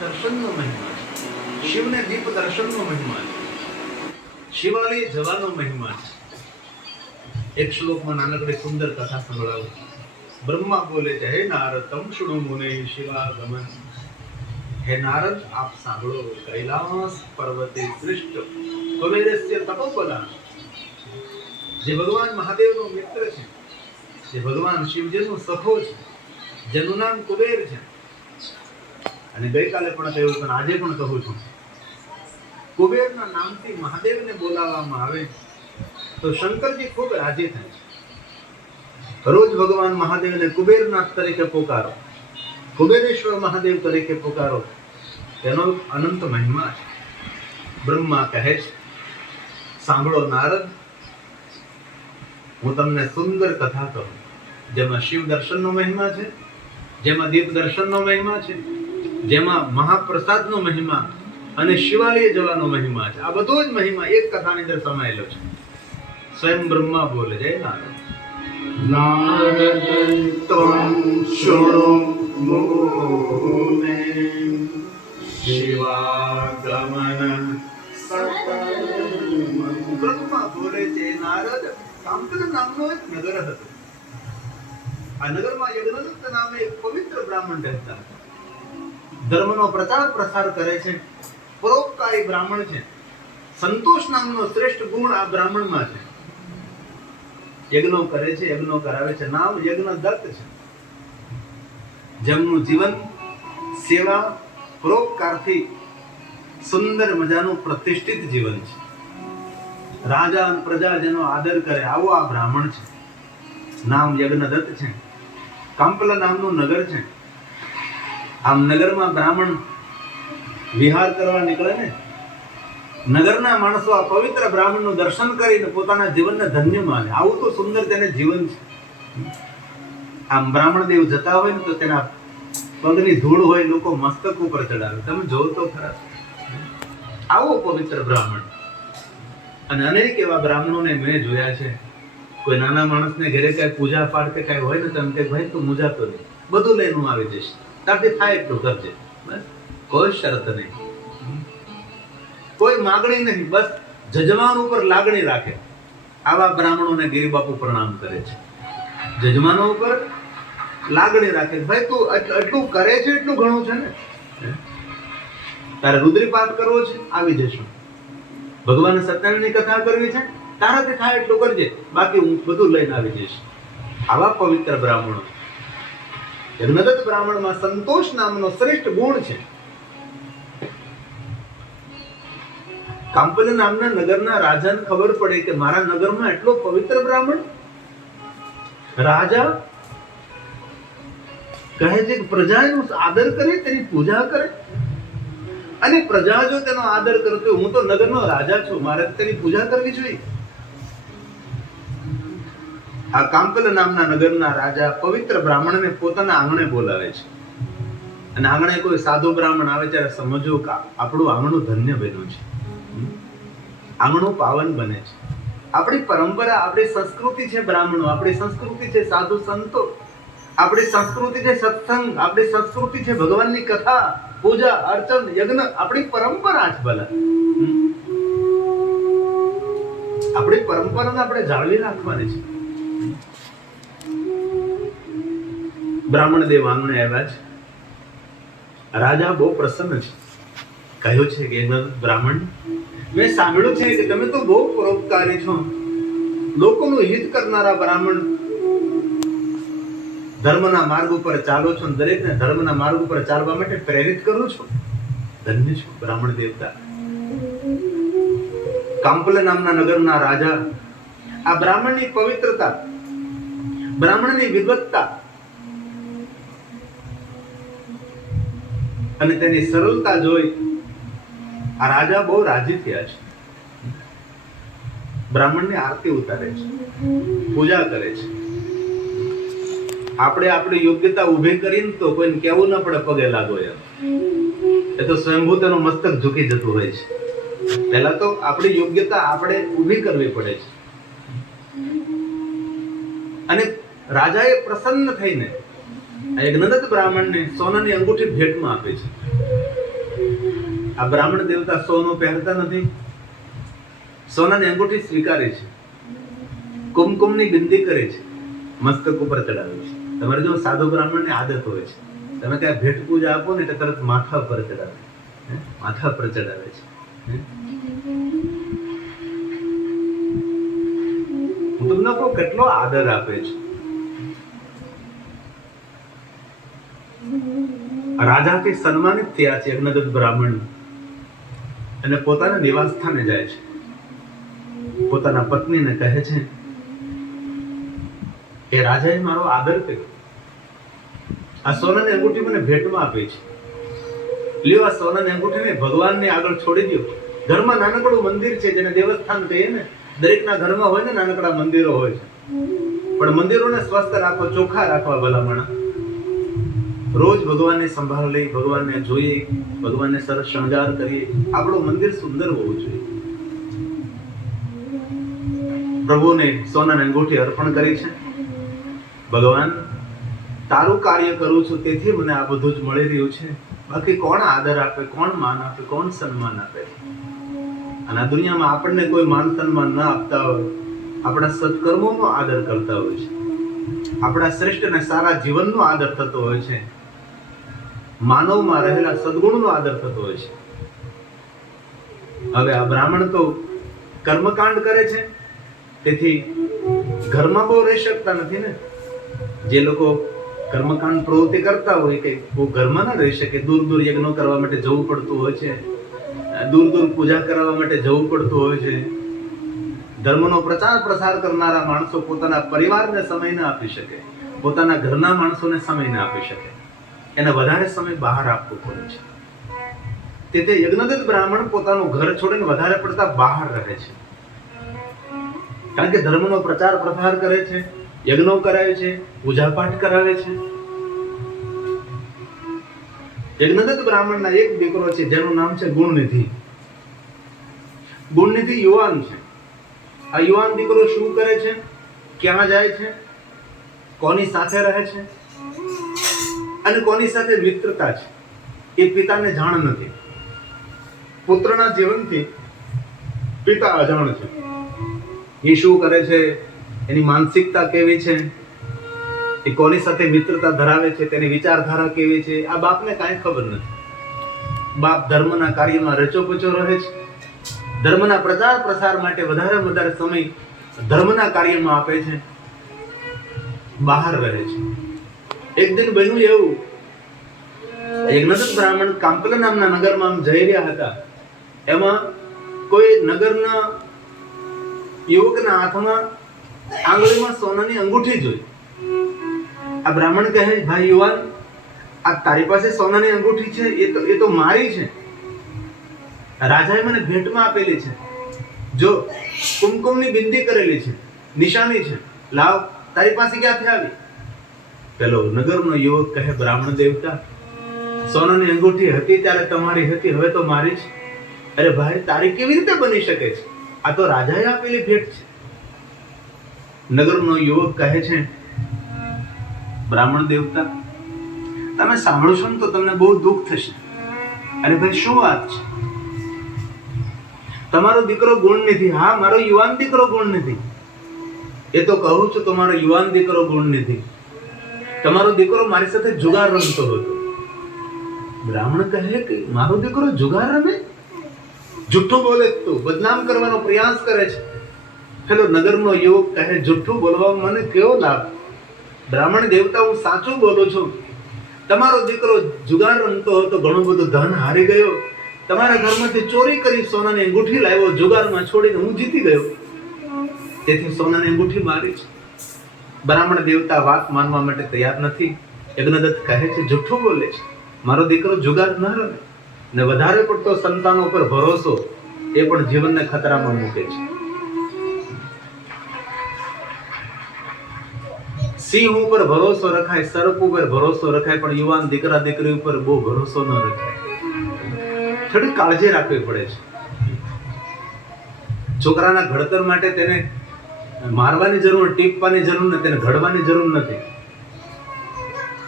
દર્શનનો મહિમા છે, શિવને દીપ દર્શનનો મહિમા છે, શિવાલય જવાનો મહિમા છે. એક શ્લોકમાં નાનકડી સુંદર કથા સંભળાવું. બ્રહ્મા બોલે છે, હે નારદ તમ શૃણુ મુને શિવાગમન. હે નારદ આપ સાંભળો, કૈલાસ પર્વતે શ્રેષ્ઠ કુબેરસ્ય તપોબલા, જે ભગવાન મહાદેવનો મિત્ર છે, જે ભગવાન શિવજીનો સખો છે, જેનું નામ કુબેર છે. અને ગઈકાલે પણ કહ્યું પણ આજે પણ કહું છું, કુબેરના નામથી મહાદેવને બોલાવવામાં આવે તો શંકરજી ખૂબ રાજી થાય છે. રોજ ભગવાન મહાદેવને કુબેરનાથ તરીકે પોકારો, કુબેરેશ્વર મહાદેવ તરીકે પોકારો, તેનો અનંત મહિમા છે. બ્રહ્મા કહે છે, સાંભળો નારદ, હું તમને સુંદર કથા કહું, જેમાં શિવ દર્શનનો મહિમા છે, જેમાં દીપ દર્શનનો મહિમા છે, જેમાં મહાપ્રસાદનો મહિમા અને શિવાલય જવાનો મહિમા છે. આ બધો જ મહિમા એક કથાની અંદર સમાયેલો છે. સ્વયં બ્રહ્મા બોલે, જય નારદ. નારદ ત્વં શૃણુ મુને શિવાગમન સકલ. બ્રહ્મા બોલે છે, નારદ, કાંકર નામનો એક નગર હતો. આ નગરમાં યજ્ઞદત્ત નામે એક પવિત્ર બ્રાહ્મણ રહેતા. ધર્મનો પ્રચાર પ્રસાર કરે છે, પરોપકારી બ્રાહ્મણ છે. સંતોષ નામનો શ્રેષ્ઠ ગુણ આ બ્રાહ્મણમાં છે. યજ્ઞો કરે છે, યજ્ઞો કરાવે છે. નામ યજ્ઞદત્ત છે. જેમનું જીવન સેવા પરોપકારથી સુંદર મજાનું પ્રતિષ્ઠિત જીવન છે. રાજા અને પ્રજા જેનો આદર કરે, આવો આ બ્રાહ્મણ છે. નામ યજ્ઞદત્ત છે. કાંપલ નામનું નગર છે. આમ નગરમાં બ્રાહ્મણ વિહાર કરવા નીકળે ને, નગરના માણસો આ પવિત્ર બ્રાહ્મણનું દર્શન કરીને પોતાના જીવનને ધન્ય માને. આવું તો સુંદર તેને જીવન છે. આમ બ્રાહ્મણ દેવ જતા હોય ને તો તેના પગની ધૂળ હોય લોકો મસ્તક ઉપર ચડાવે. તમે જોવો તો ખરા, આવો પવિત્ર બ્રાહ્મણ. અને અનેક એવા બ્રાહ્મણોને મેં જોયા છે. કોઈ નાના માણસને ઘરે કઈ પૂજા પાઠ કે કઈ હોય ને તો એમ કે ભાઈ તું મૂંઝાતો નહીં, બધું લઈને હું આવી જઈશ, તારથી થાય એટલું કરજે, બસ કોઈ શરત નહીં, કોઈ માગણી નહીં, બસ જજમાન ઉપર લાગણી રાખે. આવા બ્રાહ્મણોને ગિરિબાપુ પ્રણામ કરે છે. જજમાનો ઉપર લાગણી રાખે, ભાઈ તું એટલું કરે છે, એટલું ઘણું છે ને, તારે રુદ્રીપાઠ કરવો છે, આવી જશું. ભગવાન સત્યનારાયણની કથા કરવી છે, તારાથી થાય એટલું કરજે, બાકી હું બધું લઈને આવી જઈશ. આવા પવિત્ર બ્રાહ્મણો. યજ્ઞદત્ત બ્રાહ્મણમાં સંતોષ નામનો શ્રેષ્ઠ ગુણ છે. કાંપલ નામના નગરના રાજાને ખબર પડી કે મારા નગરમાં એટલો પવિત્ર બ્રાહ્મણ. રાજા કહે છે કે પ્રજા એનો આદર કરે, તેની પૂજા કરે. અને પ્રજા જો તેનો આદર કરતો, હું તો નગરનો રાજા છું, મારે તેની પૂજા કરવી જોઈએ. આ કાંપલ નામના નગરના રાજા પવિત્ર બ્રાહ્મણને પોતાના આંગણે બોલાવે છે. અને આંગણે કોઈ સાધુ બ્રાહ્મણ આવે ત્યારે સમજવું કે આપણું આંગણું ધન્ય બન્યું છે, આંગણું પાવન બને છે. આપણી પરંપરા, આપણી સંસ્કૃતિ છે બ્રાહ્મણો, આપણી સંસ્કૃતિ છે સાધુ સંતો, આપણી સંસ્કૃતિ છે સત્સંગ, આપણી સંસ્કૃતિ છે ભગવાનની કથા, પૂજા અર્ચન યજ્ઞ. આપણી પરંપરા છે ભલા. આપણી પરંપરાને આપણે જાળવી રાખવાની છે. બ્રાહ્મણ દેવ આંગણે આવ્યા છે. રાજા બહુ પ્રસન્ન છે. કહ્યું છે કે બ્રાહ્મણ, મેં સાંભળ્યું છે કે તમે તો બહુ પરોપકારી છો, લોકોનું હિત કરનારા બ્રાહ્મણ, ધર્મના માર્ગ ઉપર ચાલો છો, દરેકને ધર્મના માર્ગ ઉપર ચાલવા માટે પ્રેરિત કરો છો. ધન્ય છો બ્રાહ્મણ દેવતા. કાંપલ નામના નગરના રાજા આ બ્રાહ્મણની પવિત્રતા, બ્રાહ્મણની વિદ્વત્તા અને તેની સરળતા જોઈ આ રાજા બહુ રાજી થયા છે. બ્રાહ્મણની આરતી ઉતારે છે, પૂજા કરે છે. આપણે આપણી યોગ્યતા ઊભી કરીને તો કોઈને કહેવું ન પડે પગે લાગો એમ. એ તો સ્વયંભૂ તેનું મસ્તક ઝૂકી જતું હોય છે. પહેલા તો આપણી યોગ્યતા આપણે ઊભી કરવી પડે છે. અને રાજાએ પ્રસન્ન થઈને યજ્ઞદત્ત બ્રાહ્મણને સોનાની અંગૂઠી ભેટમાં આપે છે. આ બ્રાહ્મણ દેવતા સોનું પહેરતા નથી, સોનાની અંગૂઠી સ્વીકારે છે, કુમકુમની બિંદી કરે છે, મસ્તક ઉપર ચડાવે છે. તમારે જો સાધુ બ્રાહ્મણની આદત હોય છે, તમે કઈ ભેટ પૂજા આપો ને એટલે તરત માથા પર ચડાવે, માથા પર ચડાવે છે. હું તમને કહું કેટલો આદર આપે છે. રાજાથી સન્માનિત થયા છે યજ્ઞદત્ત બ્રાહ્મણ, અને પોતાના નિવાસ સ્થાને જાય છે. પોતાના પત્નીને કહે છે કે રાજાએ મારો આદર કર્યો, આ સોનાની અંગૂઠી મને ભેટમાં આપી છે, લ્યો આ સોનાની અંગૂઠીને ભગવાનની આગળ છોડી દો. ઘરમાં નાનકડું મંદિર છે જેને દેવસ્થાન કહીએ ને, દરેકના ઘરમાં હોય ને નાનકડા મંદિરો હોય છે, પણ મંદિરોને સ્વસ્થ રાખો, ચોખ્ખા રાખવા ભલામણ. રોજ ભગવાનની સંભાળ લઈ, ભગવાનને જોઈએ, ભગવાનને સરસ શણગાર કરીએ. આપણું મંદિર સુંદર હોવું જોઈએ. પ્રભુને સોનાની અંગૂઠી અર્પણ કરી છે. ભગવાન, તારું કાર્ય કરું છું તેથી મને આ બધું જ મળી રહ્યું છે. બાકી કોણ આદર આપે, કોણ માન આપે, કોણ સન્માન આપે? અને આ દુનિયામાં આપણને કોઈ માન સન્માન ના આપતા હોય, આપણા સત્કર્મોનો આદર કરતા હોય છે, આપણા શ્રેષ્ઠ અને સારા જીવનનો આદર થતો હોય છે, માનવમાં રહેલા સદગુણનો આદર થતો હોય છે. હવે આ બ્રાહ્મણ તો કર્મકાંડ કરે છે, તેથી ઘરમાં બહુ રહી શકતા નથી ને. જે લોકો કર્મકાંડ પ્રવૃત્તિ કરતા હોય કે બહુ ઘરમાં ના રહી શકે, દૂર દૂર યજ્ઞો કરવા માટે જવું પડતું હોય છે, દૂર દૂર પૂજા કરવા માટે જવું પડતું હોય છે. ધર્મનો પ્રચાર પ્રસાર કરનારા માણસો પોતાના પરિવારને સમય ના આપી શકે, પોતાના ઘરના માણસોને સમય ના આપી શકે, એને વધારે સમય બહાર આપવો પડે છે. તેથી યજ્ઞદત્ત બ્રાહ્મણ પોતાનું ઘર છોડીને વધારે પડતા બહાર રહે છે, કારણ કે ધર્મનો પ્રચાર પ્રસાર કરે છે, યજ્ઞો કરાવે છે, પૂજા પાઠ કરાવે છે. યજ્ઞદત્ત બ્રાહ્મણના એક દીકરો છે જેનું નામ છે ગુણનિધિ. ગુણનિધિ યુવાન છે. આ યુવાન દીકરો શું કરે છે, ક્યાં જાય છે, કોની સાથે રહે છે અને કોની સાથે મિત્રતા છે, એ પિતાને જાણ નથી. પુત્રના જીવનથી પિતા અજાણ છે. એ શું કરે છે, એની માનસિકતા કેવી છે, એ કોની સાથે મિત્રતા ધરાવે છે, તેની વિચારધારા કેવી છે, આ બાપને કાંઈ ખબર નથી. બાપ ધર્મના કાર્યમાં રચોપચો રહે છે, ધર્મના પ્રચાર પ્રસાર માટે વધારે સમય ધર્મના કાર્યમાં આપે છે, બહાર રહે છે. એક દિન બન્યું એવું, યજ્ઞદત્ત બ્રાહ્મણ કાંપલ નામના નગરમાં જઈ રહ્યા હતા. એમાં કોઈ નગરના યુવકના હાથમાં આંગળીમાં સોનાની અંગૂઠી જોઈ. આ બ્રાહ્મણ કહે, ભાઈ યુવાન, આ તારી પાસે સોનાની અંગૂઠી છે, એ તો મારી છે, રાજાએ મને ભેટમાં આપેલી છે. જો કુમકુમની બિંદી કરેલી છે, નિશાની છે, લાવ, તારી પાસે ક્યાંથી આવી? પેલો નગરનો યુવક કહે, બ્રાહ્મણ દેવતા, સોનાની અંગૂઠી હતી ત્યારે તમારી હતી, હવે તો મારી છે. અરે ભાઈ, તારી કેવી રીતે બની શકે છે? આ તો રાજાએ આપેલી ભેટ છે. નગરનો યુવક કહે છે, બ્રાહ્મણ દેવતા, તમે સાંભળશો ને તો તમને બહુ દુઃખ થશે. અરે ભાઈ, શું વાત છે? તમારો દીકરો ગુણનિધિ, હા, મારો યુવાન દીકરો ગુણનિધિ. એ તો કહું છું, તમારો યુવાન દીકરો ગુણનિધિ, તમારો દીકરો મારી સાથે જુગાર રમતો હતો. બ્રાહ્મણ કહે કે મારો દીકરો જુગાર રમે? જુઠ્ઠું બોલે, તું બદનામ કરવાનો પ્રયાસ કરે છે. પેલો નગરનો યુવક કહે, જુઠ્ઠું બોલવામાં મને કેવો લાભ? બ્રાહ્મણ દેવતા, હું સાચું બોલું છું. તમારો દીકરો જુગાર રમતો હતો, ઘણું બધું ધન હારી ગયો, તમારા ઘરમાંથી ચોરી કરી સોનાની અંગૂઠી લાવ્યો, જુગારમાં છોડીને હું જીતી ગયો, તેથી સોનાની અંગૂઠી મારી છે. બ્રાહ્મણ દેવતા વાત માનવા માટે તૈયાર નથી. યજ્ઞદત્ત કહે છે, જુઠ્ઠું બોલે છે, મારો દીકરો જુગાર ન રમે. ને વધારે પડતો સંતાનો પર ભરોસો એ પણ જીવનને ખતરામાં મૂકે છે. સિંહ ઉપર ભરોસો રખાય, સર્પ ઉપર ભરોસો રખાય, પણ યુવાન દીકરા દીકરી ઉપર બહુ ભરોસો ન રખાય. થોડી કાળજી રાખવી પડે છે. છોકરાના ઘડતર માટે તેને મારવાની જરૂર, ટીપવાની જરૂર નથી, તેને ઘડવાની જરૂર નથી.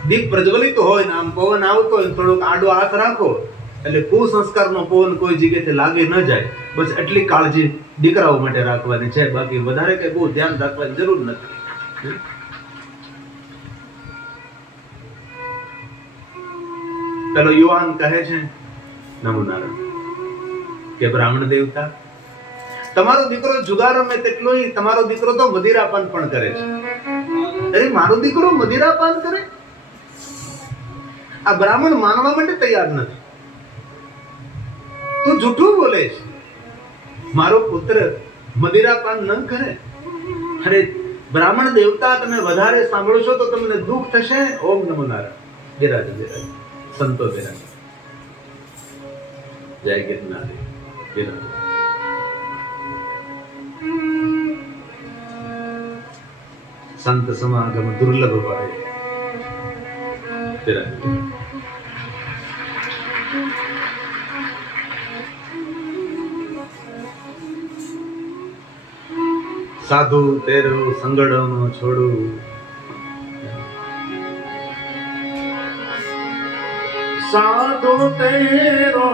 દીપ પ્રજ્વલિત હોય ને આમ પવન આવતો હોય, થોડોક આડો હાથ રાખો, એટલે કુસંસ્કારનો પવન કોઈ જગ્યાએ લાગે ન જાય, બસ એટલી કાળજી દીકરાઓ માટે રાખવાની છે, બાકી વધારે કઈ બહુ ધ્યાન રાખવાની જરૂર નથી. પેલો યુવાન કહે છે નમો નારાયણ કે બ્રાહ્મણ દેવતા, તમારો દીકરો જુગાર રમે તેટલો તમારો દીકરો તો મદિરાપાન પણ કરે છે. અરે મારો દીકરો મદિરાપાન કરે? આ બ્રાહ્મણ માનવા માટે તૈયાર નથી. તું જૂઠું બોલે છે, મારો પુત્ર મદિરાપાન ન કરે. અરે બ્રાહ્મણ દેવતા, તમે વધારે સાંભળો છો તો તમને દુઃખ થશે. ઓમ નમો નારાયણ. બિરાજ બિરાજ સંતો બિરાજ. જય ગિરનારી બિરાજ. સંત સમાગમ દુર્લભ ભાઈ બિરાજ. સાધુ તેરો સંગડનો છોડું, સાધુ તેરો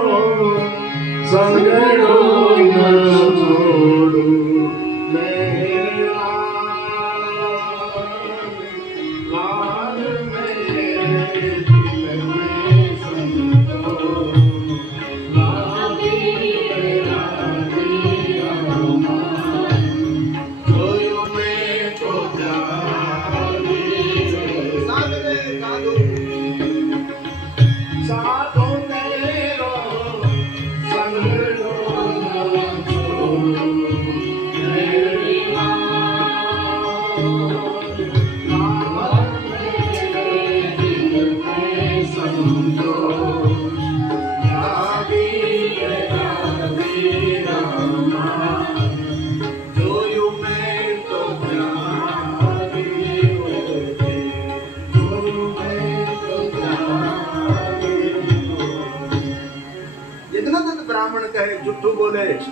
સંગડનો છોડું, બ્રાહ્મણ કહે જુઠ્ઠું બોલે છે,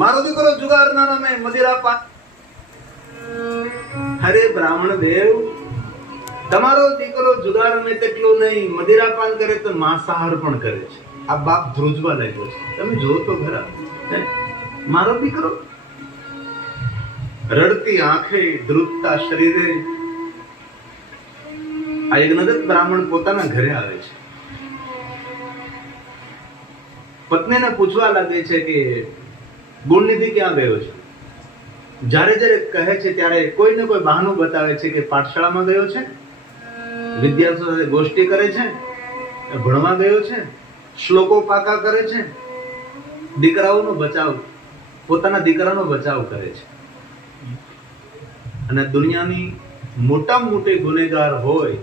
મારો દીકરો જુગાર ના રમે, મદિરાપાન. અરે બ્રાહ્મણ દેવ, તમારો દીકરો જુગાર રમે તેટલું નહીં, મદિરાપાન કરે તો માંસાહાર પણ કરે છે. આ બાપ ધ્રુજવા લાગ્યો છે. તમે જો તો ખરા, મારો દીકરો રડતી આંખે, ધ્રુજતા શરીરે. આ યજ્ઞદત્ત બ્રાહ્મણ પોતાના ઘરે આવે છે. પત્નીને પૂછવા લાગે છે કે ગુણનિધિ ક્યાં ગયો છે. જ્યારે જ્યારે કહે છે ત્યારે કોઈને કોઈ બહાનું બતાવે છે કે પાઠશાળામાં ગયો છે, વિદ્યાર્થીઓ સાથે ગોષ્ઠી કરે છે, ભણવા ગયો છે, શ્લોકો પાકા કરે છે, દીકરાઓનો બચાવ, પોતાના દીકરાનો બચાવ કરે છે. અને દુનિયાની મોટામાં મોટી ગુનેગાર હોય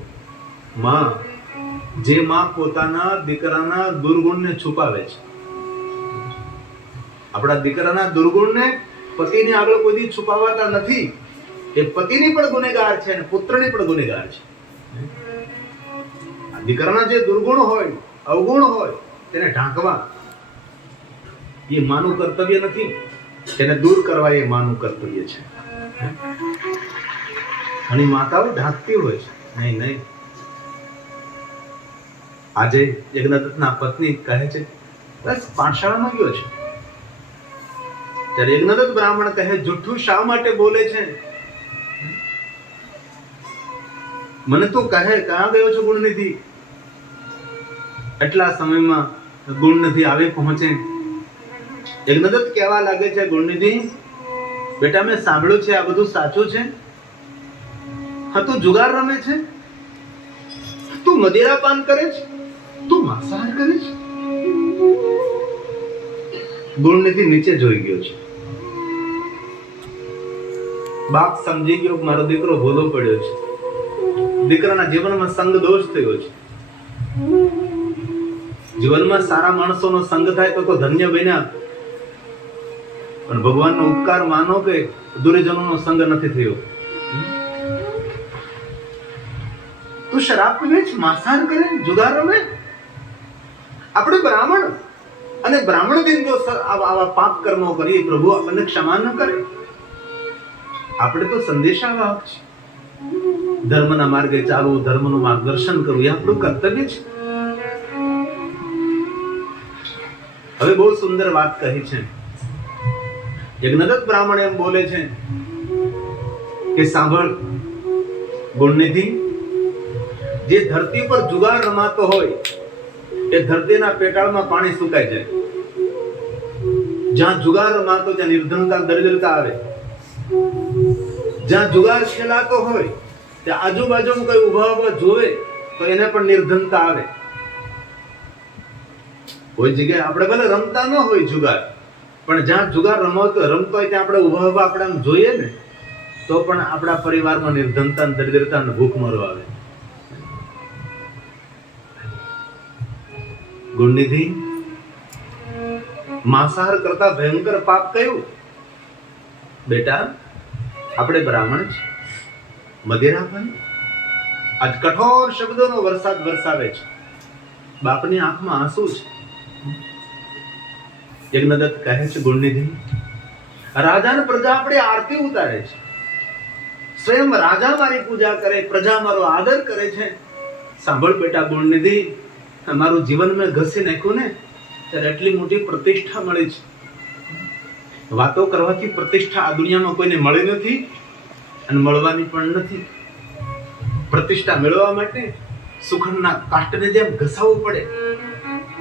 માં, જે માં પોતાના દીકરાના દુર્ગુણને છુપાવે છે. આપણા દીકરાના દુર્ગુણને પતિની આગળ કોઈ છુપાવતા નથી. એ પતિની પણ ગુનેગાર છે અને પુત્રની પણ ગુનેગાર છે. દીકરાના જે દુર્ગુણ હોય, અવગુણ હોય, તેને ઢાંકવા એ માનું કર્તવ્ય નથી. તેને દૂર કરવા એ માનું કર્તવ્ય છે. અને માતાઓ ઢાંકતી હોય છે. નહીં નહીં, આજે યજ્ઞદત્તના પત્ની કહે છે બસ પાઠશાળામાં ગયો છે. ત્યારે યજ્ઞદત્ત બ્રાહ્મણ કહે જુઠ્ઠું શા માટે બોલે છે? મને તો કહે ક્યાં ગયો છો ગુણનિધિ? એટલા સમયમાં ગુણનિધિ આવી પહોંચે. યજ્ઞદત્ત કહેવા લાગે છે ગુણનિધિ, બેટા મેં સાંભળ્યું છે આ બધું સાચું છે? હા, તું જુગાર રમે છે, તું મદિરાપાન કરે છે, તું માંસાહાર કરે છે. ગુણનિધિ નીચે જોઈ ગયો છે. બાપ સમજી ગયો કે મારો દીકરો ભૂલો પડ્યો છે. દીકરાના જીવનમાં સંગ દોષ થયો છે. જીવનમાં સારા માણસોનો સંગ થાય તો ધન્ય બન્યા, પણ ભગવાનનો ઉપકાર માનો કે દુર્જનોનો સંગ નથી થયો. તું શરાબ પીવે છે, માંસાહાર કરે, જુગાર રમે. આપણે બ્રાહ્મણ અને બ્રાહ્મણ દિન જો આવા પાપ કર્મો કરીએ, પ્રભુ આપણને ક્ષમા ન કરે. આપણે તો સંદેશાવાહક છે. ધર્મના માર્ગે ચાલવું, ધર્મનું માર્ગદર્શન કરવું એ આપણું કર્તવ્ય છે. હવે બહુ સુંદર વાત કહી છે. યજ્ઞદત્ત બ્રાહ્મણ એમ બોલે છે કે સાંભળ ગુણનિધિ, જે ધરતી પર જુગાર રમાતો હોય એ ધરતીના પેટાળમાં પાણી સુકાઈ જાય. જ્યાં જુગાર રમાતો ત્યાં નિર્ધનતા દરિદ્રતા આવે. જ્યાં જુગાર ખેલાતો હોય ત્યાં આજુબાજુમાં કોઈ ઉભા જોવે તો એને પણ નિર્ધનતા આવે. કોઈ જગ્યાએ આપણે ભલે રમતા ન હોય જુગાર, પણ જ્યાં જુગાર રમતો હોય ત્યાં આપણે ઉભા આપણે આમ જોઈએ ને તો પણ આપણા પરિવારમાં નિર્ધનતા, દરિદ્રતા અને ભૂખમરો આવે. ગુણનિધિ, માંસાહાર કરતા ભયંકર પાપ કયું? બેટા, આપણે બ્રાહ્મણ છે, મદિરાપાન. આજ કઠોર શબ્દોનો વરસાદ વરસાવે છે. બાપની આંખમાં આંસુ છે. યજ્ઞદત્ત કહે છે, ગુણનિધિ, રાજાને પ્રજા આપણે આરતી ઉતારે છે. સ્વયં રાજા મારી પૂજા કરે, પ્રજા મારો આદર કરે છે. સાંભળ બેટા ગુણનિધિ, મારું જીવન મેં ઘસી નાખ્યું ને ત્યારે એટલી મોટી પ્રતિષ્ઠા મળી છે. વાતો કરવાથી પ્રતિષ્ઠા આ દુનિયામાં કોઈને મળી નથી અને મળવાની પણ નથી. પ્રતિષ્ઠા મેળવવા માટે સુખડના કાષ્ટને જેમ ઘસાવવું પડે,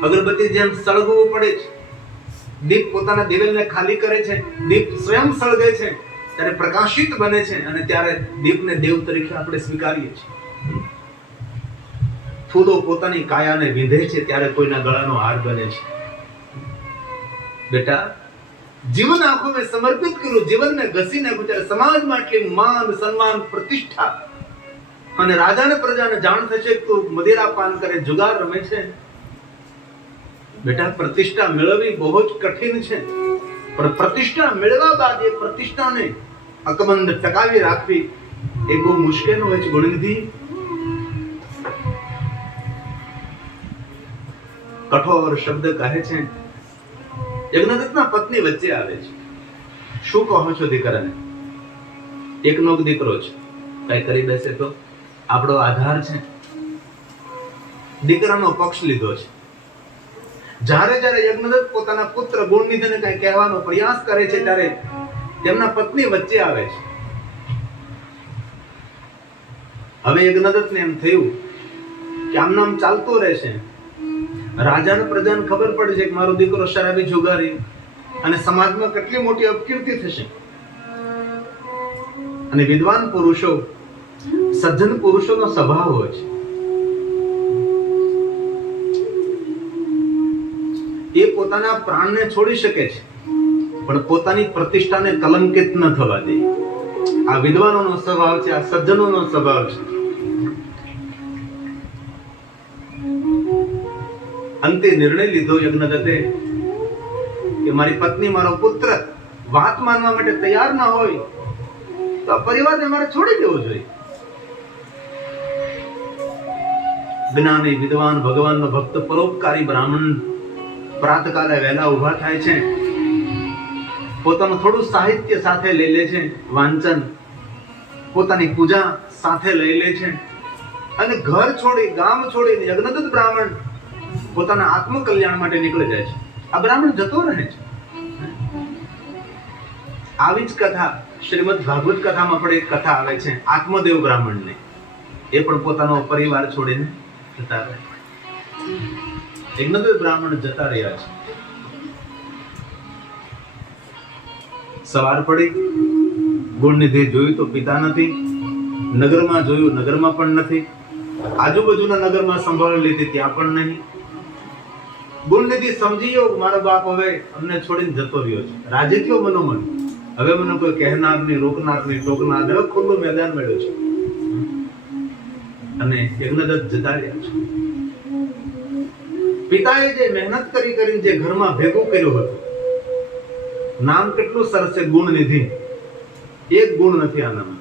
અગરબત્તી જેમ સળગવું પડે છે. દીપ પોતાના દિવેલને ખાલી કરે છે, દીપ સ્વયં સળગે છે ત્યારે પ્રકાશિત બને છે અને ત્યારે દીપને દેવ તરીકે આપણે સ્વીકારીએ છીએ. ફૂલો પોતાની કાયાને વિંધે છે ત્યારે કોઈના ગળાનો હાર બને છે. બેટા, જીવન આખું મેં સમર્પિત કર્યું, જીવનને ઘસી નાખ્યું ત્યારે સમાજમાં એટલી માન, સન્માન, પ્રતિષ્ઠા અને રાજાને પ્રજાને જાણ થશે કે તું મદિરા પાન કરે, જુગાર રમે છે. બેટા, પ્રતિષ્ઠા મેળવવી બહુ જ કઠિન છે, પણ પ્રતિષ્ઠા મેળવ્યા બાદ એ પ્રતિષ્ઠાને અકબંધ ટકાવી રાખવી એ બહુ મુશ્કેલ હોય છે. ગુણનિધિ, કઠોર શબ્દ કહે છે. યજ્ઞદત્તના પત્ની વચ્ચે આવે છે. શું કહો છો દીકરાને? એકનો દીકરો છે, કઈ કરી બેસે તો આપણો આધાર છે. દીકરાનો પક્ષ લીધો છે. જ્યારે યજ્ઞદત્ત પોતાના પુત્ર ગુણનિધિને કઈ કહેવાનો પ્રયાસ કરે છે ત્યારે તેમના પત્ની વચ્ચે આવે છે. હવે યજ્ઞદત્તને એમ થયું કે આમ નામ ચાલતો રહેશે, રાજાને પ્રજાને ખબર પડે છે કે મારો દીકરો શરાબી જુગારી અને સમાજમાં કેટલી મોટી અપકીર્તિ થશે. અને વિદ્વાન પુરુષો, સજ્જન પુરુષોનો સ્વભાવ હોય છે, એ પોતાના પ્રાણને છોડી શકે છે પણ પોતાની પ્રતિષ્ઠાને કલંકિત ન થવા દે. આ વિદ્વાનોનો સ્વભાવ છે, આ સજ્જનોનો સ્વભાવ છે. અંતે નિર્ણય લીધો યજ્ઞદત્તે કે મારી પત્ની, મારો પુત્ર વાત માનવા માટે તૈયાર ના હોય તો આ પરિવારને મારે છોડી દેવો જોઈએ. જ્ઞાની, વિદ્વાન, ભગવાનનો ભક્ત, પરોપકારી બ્રાહ્મણ પ્રાતકાલે વહેલા ઉભા થાય છે. પોતાનું થોડું સાહિત્ય સાથે લઈ લે છે, વાંચન, પોતાની પૂજા સાથે લઈ લે છે અને ઘર છોડી, ગામ છોડીને યજ્ઞદત્ત બ્રાહ્મણ પોતાના આત્મકલ્યાણ માટે નીકળી જાય છે. આ બ્રાહ્મણ જતો રહે છે. આવી જ કથા શ્રીમદ ભાગવત કથામાં પણ એક કથા આવે છે આત્મદેવ બ્રાહ્મણને. એ પણ પોતાનો પરિવાર છોડીને જતા રહે. યજ્ઞદત્ત બ્રાહ્મણ જતા રહ્યા છે. સવાર પડી, ગુણનિધિ જોયું તો પિતા નથી, નગરમાં જોયું, નગરમાં પણ નથી, આજુબાજુના નગરમાં સંભાળ લીધી, ત્યાં પણ નહીં. ગુણનિધિ સમજી ગયો મારો બાપ હવે અમને છોડીને જતો રહ્યો છે. રાજી થયો મનોમન. હવે મને કોઈ કહેનાર નહીં, રોકનાર નહીં, ટોકનાર નહીં. હવે ખુલ્લું મેદાન મળ્યું છે અને યજ્ઞદત્ત જતા રહ્યા છે. પિતાએ જે મહેનત કરીને જે ઘરમાં ભેગું કર્યું હતું, નામ કેટલું સરસ છે, ગુણનિધિ. એક ગુણ નથી આનામાં.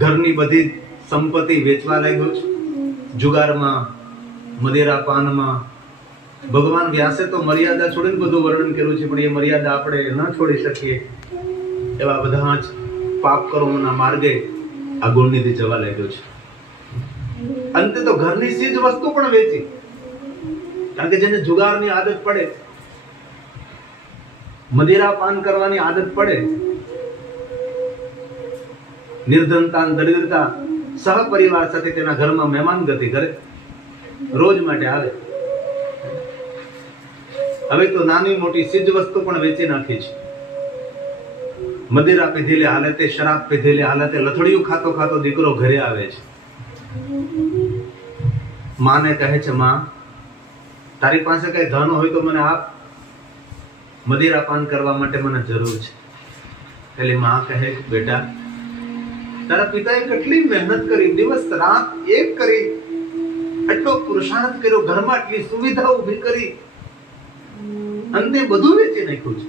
ઘરની બધી સંપત્તિ વેચવા લાગ્યો છે, જુગારમાં, મદિરા પાનમાં. ભગવાન વ્યાસે તો મર્યાદા છોડીને બધું વર્ણન કર્યું છે, પણ એ મર્યાદા આપણે ન છોડી શકીએ એવા બધા જ પાપ કર્મોના માર્ગે આ ગુણનિધિ જવા લાગ્યો છે. અંતે તો ઘરની ચીજ વસ્તુ પણ વેચી કારણ કે જેને જુગારની આદત પડે, મદિરા પાન કરવાની આદત પડે, નિર્ધનતા દરિદ્રતા સહપરિવાર સાથે તેના ઘરમાં મહેમાન ગતિ કરે, રોજ માટે આવે. હવે તો નાની મોટી ચીજ વસ્તુ પણ વેચી નાખી છે. મદિરા પીધેલી હાલતે, શરાબ પીધેલી હાલતે, લથડિયું ખાતો ખાતો દીકરો ઘરે આવે છે. માને કહે છે, માં તારી પાસે કઈ ધન હોય તો મને આપ, મદિરા પાન કરવા માટે મને જરૂર છે. એટલે માં કહે, બેટા તારા પિતાએ કેટલી મહેનત કરી, દિવસ રાત એક કરી, એટલો પુરુષાર્થ કર્યો, ઘરમાં આટલી સુવિધા ઊભી કરી, અંતે બધું વેચી નાખ્યું છે.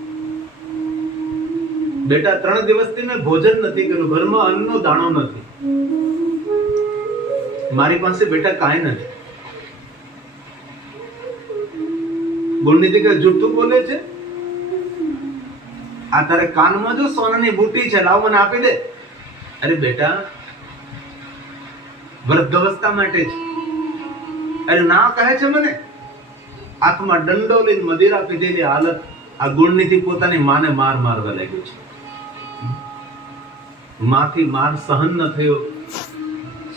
બેટા 3 દિવસથી મેં ભોજન નથી કર્યું, ઘરમાં અન્નનો દાણો નથી, મારી પાસે બેટા કાંઈ નથી. ગુણનિધિ કે જુઠ્ઠું બોલે છે, આ તારે કાનમાં જો સોનાની બુટ્ટી છે, લાવ મને આપી દે. અરે બેટા વૃદ્ધાવસ્થા માટે છે. અરે ના કહે છે મને. હાથમાં દંડો લઈને મદિરા પીધેલી હાલત આ ગુણનિધિ પોતાની માને માર મારવા લાગ્યો છે. માથી માર સહન ન થયો,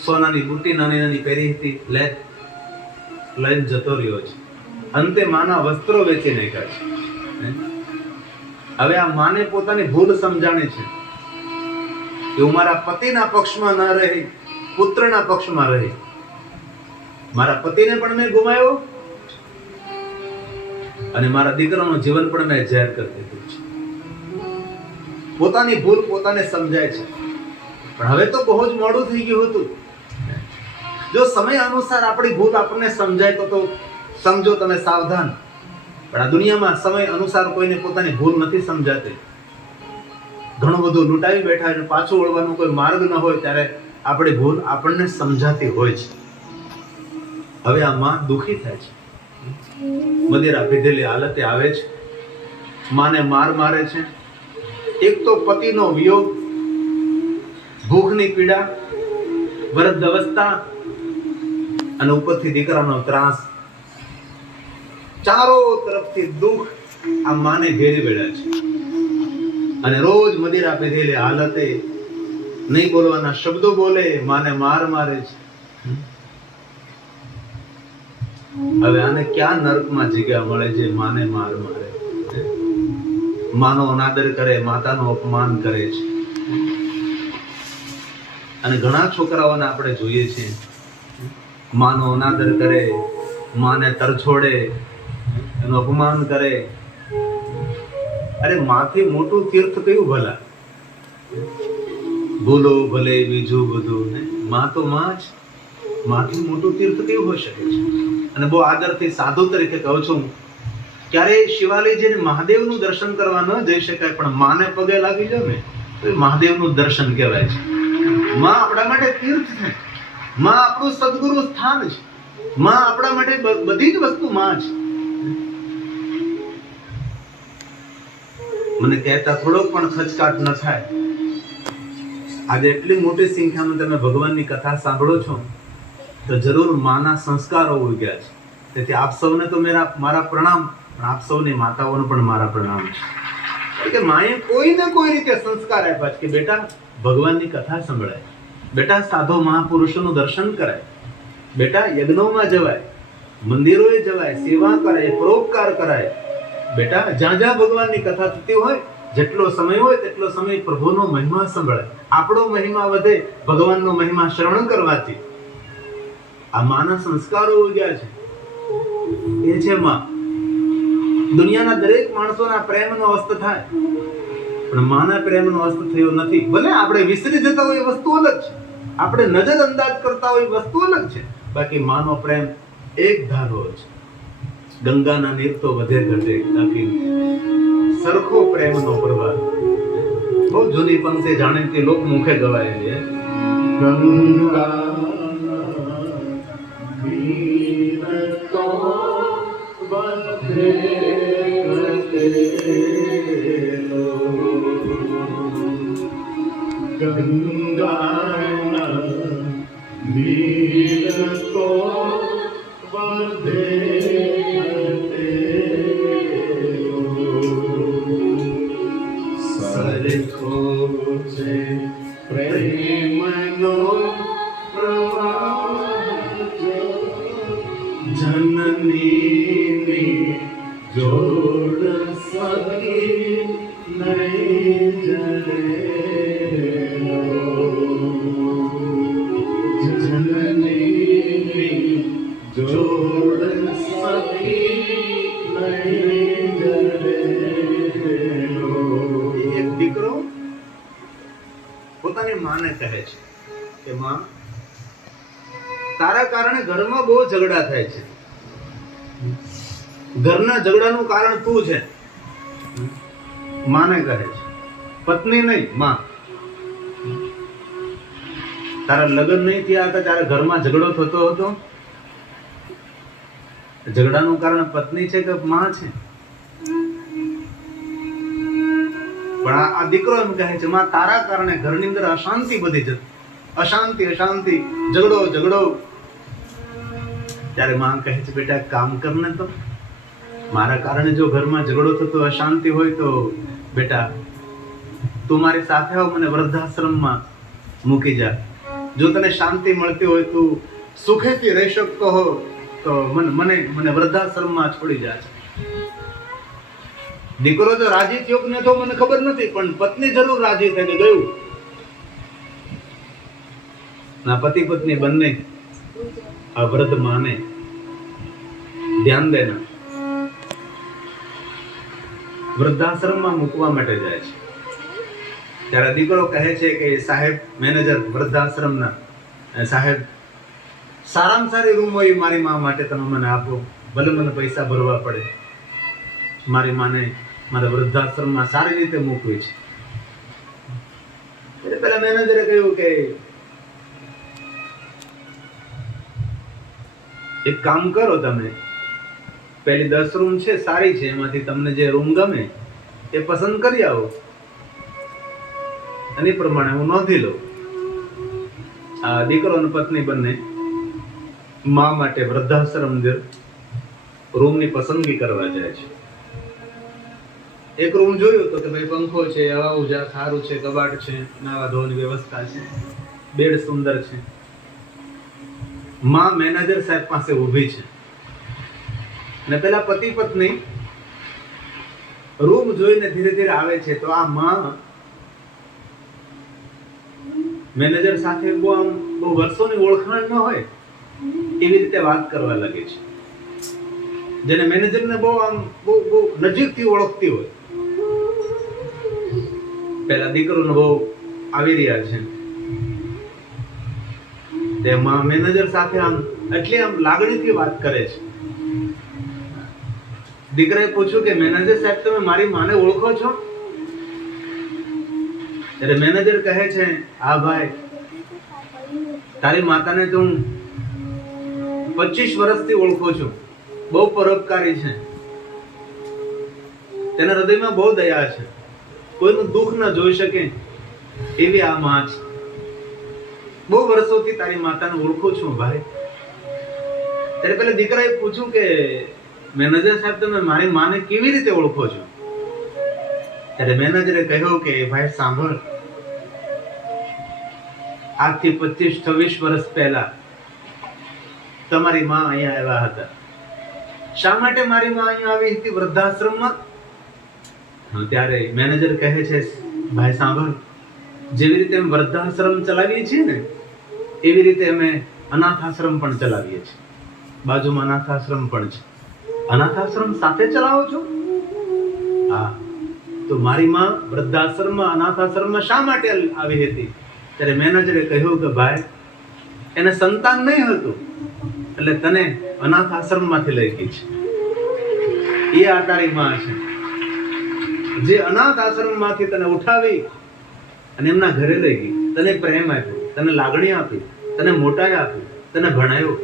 સોનાની બુટ્ટી નાની નાની પહેરી હતી, લઈને જતો રહ્યો છે. અંતે માના વસ્ત્રો વેચી નાખ્યા છે. હવે આ માને પોતાની ભૂલ સમજાણી છે કે હું મારા પતિના પક્ષમાં ન રહી, પુત્રના પક્ષમાં રહી. મારા પતિને પણ મેં ગુમાવ્યો અને મારા દીકરાનું જીવન પણ મેં ઝેર કરી દીધું છે. પોતાની ભૂલ પોતાને સમજાય છે, પણ હવે તો બહુ જ મોડું થઈ ગયું હતું. જો સમય અનુસાર આપણી ભૂલ આપણને સમજાય તો સમજો તમે સાવધાન. પણ આ દુનિયામાં સમય અનુસાર કોઈને પોતાની ભૂલ નથી સમજાતી. ઘણું બધું લૂંટાવી બેઠા અને પાછું વળવાનો કોઈ માર્ગ ન હોય ત્યારે આપણી ભૂલ આપણને સમજાતી હોય છે. હવે આ માં દુખી થાય છે, મદિરા પીધેલી હાલતે આવે છે, માને માર મારે છે. એક તો પતિનો વિયોગ, ભૂખની પીડા, વૃદ્ધ અવસ્થા અને ઉપરથી દીકરાનો ત્રાસ, ચારો તરફથી દુઃખ આ માને ઘેરી બેઠા છે. અને રોજ મદિરા પીધેલી હાલતે નહીં બોલવાના શબ્દો બોલે, માને માર મારે છે. હવે આને ક્યાં નરકમાં જગ્યા મળે છે? માને માર મારે, માનો અનાદર કરે, માતાનો અપમાન કરે છે. અને ઘણા છોકરાઓને આપણે જોઈએ છીએ, માનો અનાદર કરે, માને તરછોડે, એનું અપમાન કરે. અરે માથી મોટું તીર્થ કયું ભલા? ભૂલો ભલે બીજું બધું, માં તો માં જ. માથી મોટું તીર્થ કેવું હોઈ શકે છે? અને બહુ આદરથી સાધુ તરીકે કહું છું, ક્યારેય શિવાલયજીને મહાદેવનું દર્શન કરવા ન જઈ શકાય, પણ માને પગે લાગી જાવ ને તો એ મહાદેવનું દર્શન કહેવાય છે. માં આપણા માટે તીર્થ છે, માં આપણું સદગુરુ સ્થાન છે, માં આપણા માટે બધી જ વસ્તુ માં છે. મને કહેતા થોડોક પણ ખચકાટ ન થાય. આજે એટલી મોટી સંખ્યામાં તમે ભગવાનની કથા સાંભળો છો તો જરૂર માના સંસ્કારો ઉગ્યા છે. તેથી આપ સૌને તો મારા પ્રણામ, પણ આપ સૌની માતાઓને પણ મારા પ્રણામ છે કે માએ કોઈ ને કોઈ રીતે સંસ્કાર આપ્યા છે કે બેટા ભગવાનની કથા સંભળાય, બેટા સાધુ મહાપુરુષોનું દર્શન કરાય, બેટા યજ્ઞોમાં જવાય, મંદિરોએ જવાય, સેવા કરાય, પરોપકાર કરાય. બેટા જ્યાં જ્યાં ભગવાનની કથા થતી હોય, જેટલો સમય હોય તેટલો સમય પ્રભુનો મહિમા સંભળાય. આપણો મહિમા વધે ભગવાનનો મહિમા શ્રવણ કરવાથી. આ માના સંસ્કારો ઉગ્યા છે, એ છે માં. દુનિયાના દરેક માણસોના પ્રેમનો અસ્ત થાય, પણ માના પ્રેમનો અસ્ત થયો નથી. ભલે આપણે વિસરી જતા હોય એ વસ્તુ અલગ છે, આપણે નજર અંદાજ કરતા હોય એ વસ્તુ અલગ છે, બાકી માનો પ્રેમ એક ધારો છે. ગંગાના નીર તો વધે ઘટે, બાકી સરખો પ્રેમનો પ્રવાહ. બહુ જૂની પંક્તિ જાણીતી લોક મુખે ગવાયેલી છે. ગંગા નીર તો વધે ઘટે, ગંગાના નીર તો વધે જનની જોડ સખી નહીં જડેલો. જનની જોડ સખી નહીં જડેલો. એક દીકરો પોતાની માને કહે છે કે માં, તારા કારણે ઘરમાં બહુ ઝઘડા થાય છે, ઘરના ઝઘડાનું કારણ તું છે. માને કહે છે, પત્ની નહીં, માં. તારા લગ્ન નહીં થયા હતા ત્યારે ઘરમાં ઝઘડો થતો હતો, ઝઘડાનું કારણ પત્ની છે કે માં છે? પણ આ દીકરો એમ કહે છે, માં, તારા કારણે ઘરની અંદર અશાંતિ બધી જતી, અશાંતિ અશાંતિ, ઝઘડો ઝઘડો. ત્યારે માં કહે છે, બેટા એક કામ કર ને, તો મારા કારણે જો ઘરમાં ઝઘડો થતો, અશાંતિ હોય તો બેટા તું મારી સાથે આવ, મને વૃદ્ધાશ્રમમાં મૂકી જા. જો તને શાંતિ મળતી હોય, તું સુખેથી રહી શકતો હો, તો મને વૃદ્ધાશ્રમમાં છોડી જા. દીકરો તો રાજી થયો કે તો મને ખબર નથી, પણ પત્ની જરૂર રાજી થઈને ગયું. ના, પતિ પત્ની બંને આ વૃદ્ધ માને ધ્યાન દેના વૃદ્ધાશ્રમમાં મૂકવા માટે જાય છે. ત્યારે દીકરો કહે છે કે સાહેબ મેનેજર વૃદ્ધાશ્રમના, સાહેબ સારામાં સારી રૂમ હોય મારી મા માટે તમે મને આપો, ભલે મને પૈસા ભરવા પડે, મારી માને મારા વૃદ્ધાશ્રમમાં સારી રીતે મૂકવી છે. એટલે પેલા મેનેજરે કહ્યું કે એક કામ કરો, તમે પહેલી 10 રૂમ છે સારી છે, એમાંથી તમને જે રૂમ ગમે એ પસંદ કરી આવો અને એ પ્રમાણે હું નોંધી લઉં. આ દીકરો અને પત્ની બંને મા માટે વૃદ્ધાશ્રમ રૂમની પસંદગી કરવા જાય છે. એક રૂમ જોયું તો કે ભાઈ પંખો છે, હવા ઉજા સારું છે, કબાટ છે, નાવા ધોવાની વ્યવસ્થા છે, બેડ સુંદર છે. માં મેનેજર સાહેબ પાસે ઊભી છે અને પેલા પતિ પત્ની રૂમ જોઈને ધીરે ધીરે આવે છે. તો આ માં મેનેજર સાથે બહુ વર્ષોની ઓળખાણ ન હોય એવી રીતે વાત કરવા લાગે છે. જેને મેનેજરને બહુ નજીકથી ઓળખતી હોય. પેલા દીકરોને બહુ આવી રહ્યા છે, તેમાં મેનેજર સાથે એટલી લાગણીથી વાત કરે છે. દીકરાએ પૂછ્યું કે મેનેજર સાહેબ, તમે મારી માને ઓળખો છો? ત્યારે મેનેજર કહે છે, હા ભાઈ, તારી માતાને તો હું 25 વર્ષથી ઓળખું છું, બહુ પરોપકારી છે, તેના હૃદયમાં બહુ દયા છે, કોઈનું દુઃખ ન જોઈ શકે એવી આ માં છે. બહુ વર્ષોથી તારી માતાને ઓળખું છું ભાઈ. ત્યારે પેલા દીકરાએ પૂછ્યું કે મેનેજર સાહેબ, તમે મારી માને કેવી રીતે ઓળખો છો? ત્યારે મેનેજરે કહ્યું કે ભાઈ સાંભળ, આજથી 25-26 વર્ષ પહેલા તમારી માં અહીંયા આવ્યા હતા. શા માટે મારી માં અહીંયા આવી હતી વૃદ્ધાશ્રમમાં? ત્યારે મેનેજર કહે છે, ભાઈ સાંભળ, જેવી રીતે અમે વૃદ્ધાશ્રમ ચલાવીએ છીએ ને, એવી રીતે અમે અનાથ આશ્રમ પણ ચલાવીએ છીએ. બાજુમાં અનાથ આશ્રમ પણ છે. અનાથ આશ્રમ સાથે ચલાવો છો? હા. તો મારી માં વૃદ્ધાશ્રમમાં અનાથ આશ્રમમાં શા માટે આવી હતી? ત્યારે મેનેજરે કહ્યું કે ભાઈ, એને સંતાન નહીં હતું એટલે તને અનાથ આશ્રમમાંથી લઈ ગઈ છે. એ આ તારી માં છે, જે અનાથ આશ્રમમાંથી તને ઉઠાવી અને એમના ઘરે લઈ ગઈ, તને પ્રેમ આપ્યો, તને લાગણી આપી, તને મોટાઈ આપી, તને ભણાયો.